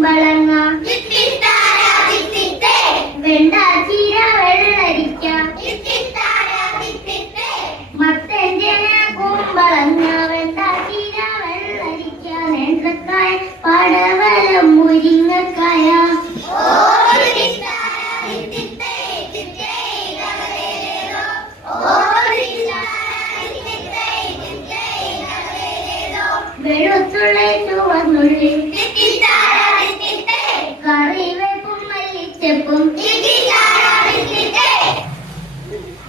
കുമ്പളങ്ങ വെണ്ട ചീര വെള്ളരിക്ക. മത്തഞ്ചന കുമ്പളങ്ങ വെണ്ട ചീര വെള്ളരിക്ക. നേന്ത്രക്കായ പടവലം മുരിങ്ങക്കായ. വെളുത്തുള്ളി ചുവന്നുള്ളി. മല്ലിച്ചപ്പും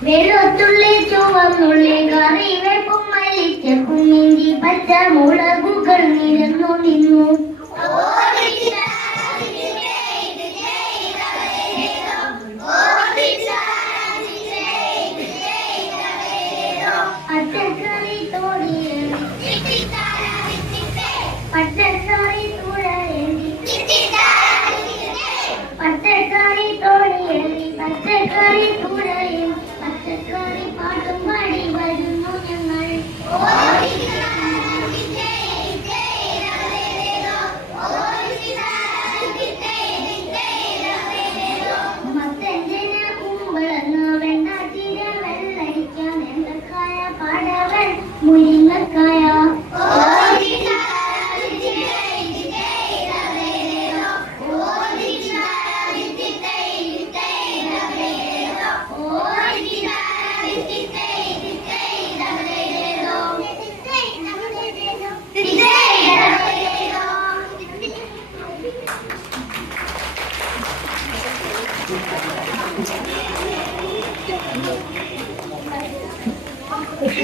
വെളുത്തുള്ളി ചുവന്നുള്ളി കറിവേപ്പും മല്ലിച്ചപ്പും ഇഞ്ചി പച്ചമുളകുകൾ നിരന്നു നിന്നു. പച്ചക്കറി തോടിയ പച്ചക്കറി തുഴയും പച്ചക്കറി പാട്ടും പാടി വരുന്നു ഞങ്ങൾ. മത്തഞ്ചന കുമ്പളങ്ങ വെണ്ണാച്ചീര വെള്ളരിക്ക നെല്ലക്കായ പാടവൻ മുരിങ്ങക്കായ Thank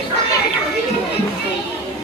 you.